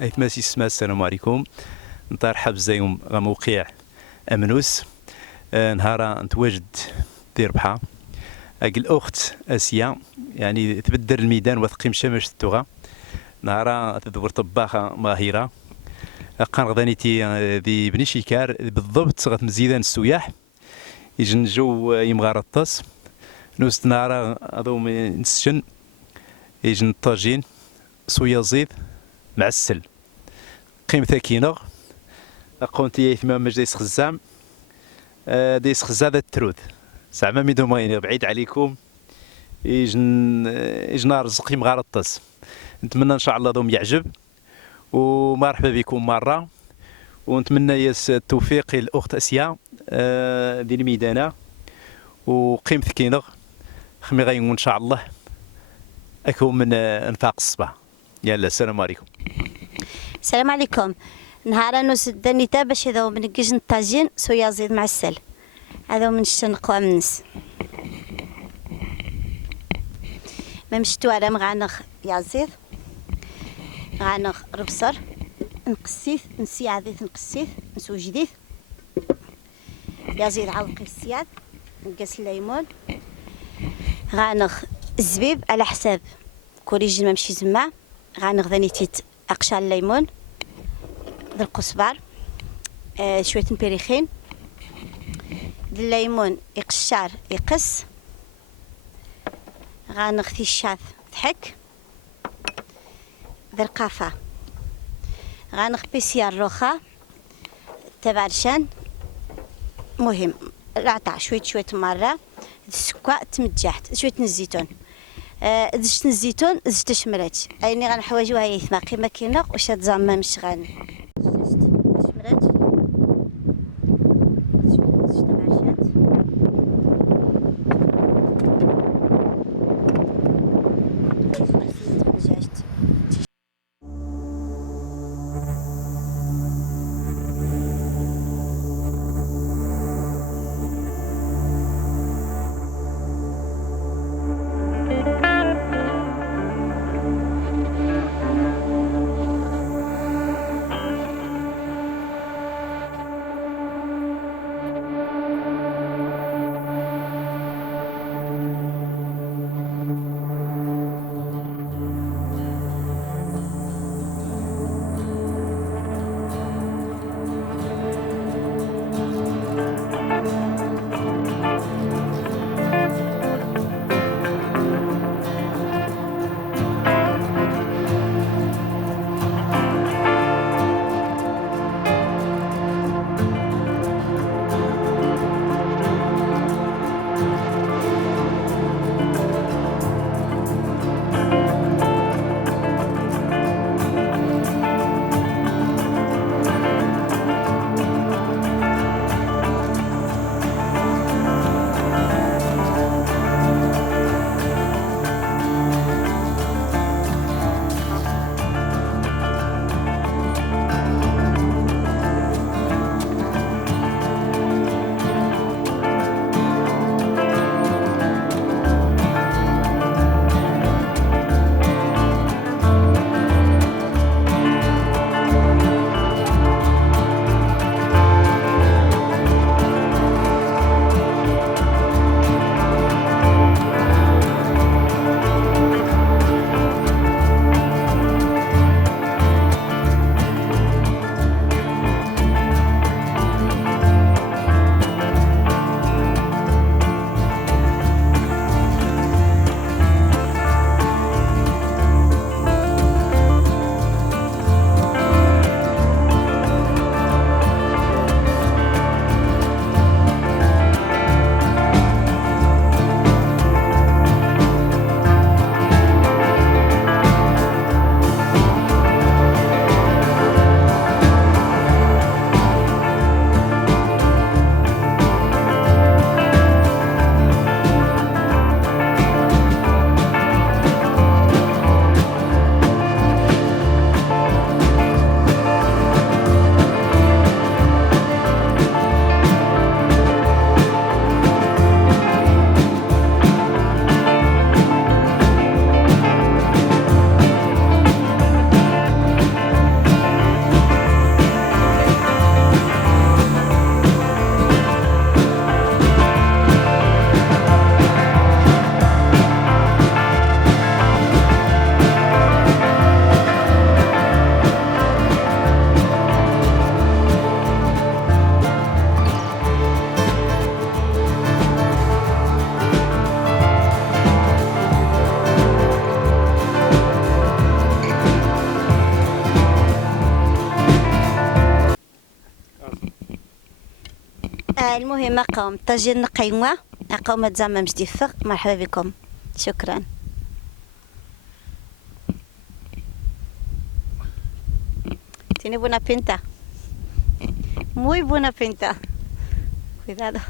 أيتماسي السماء السلام عليكم. نترحب زيهم موقع أمنوس. نهارا نتواجد دير بحا أجل الأخت اسية، يعني تبدل الميدان وتقيم شمش التوغا. نهارا تدور طباخة ماهرة قان غدانيتي ذي بني شيكار بالضبط غتمزيدان السياح يجن جو يمغار الطاس نوست نهارا هذو نسشن يجن طاجين صويا زيت معسل قيمة كينغ قونتي يثمان مج ديس خزام ديس خزادة التروث زعما ميدو مايني بعيد عليكم يجن رزق يمغار الطاس. نتمنى ان شاء الله دوم يعجب ومرحبا بكم مرة، ونتمنى ياس التوفيق للأخت اسيا دي الميدانة وقيمة كينغ خمي غايون ان شاء الله اكون من انفاق الصباح. يلا السلام عليكم. السلام عليكم. نهارا نسد النتا باش هذا من كيجن طاجين صويا زيت معسل هذا من الشنقوا من الناس ما مشتو على مغانخ يا زيت غانخ ربصر نقسيث نسي عاديت نقسيث نسو جديد يا زيت عاود قسيات نقص الليمون غانخ الزبيب على حساب كوريجين ما مشي زما غانخ ذانيتيت اقشع الليمون ذا القزبر شويه مبريخين الليمون يقشر يقص غانخ الشاث ضحك ذا القافة غانخ بيسيار روخة تبارشان مهم رعطع شوية مرة السكر تمجحت شوية الزيتون زشت الزيتون زشت شمرات ايني غنحواجوها يثما قيمة كينوق واش هاد زعما مش غان زشت شمرات زشت تبارشات المهم أقوم طاجين نقيمة أقوم تزعم مش ديفق. مرحبا بكم. شكرا. Tiene buena pinta. Muy buena pinta. Cuidado.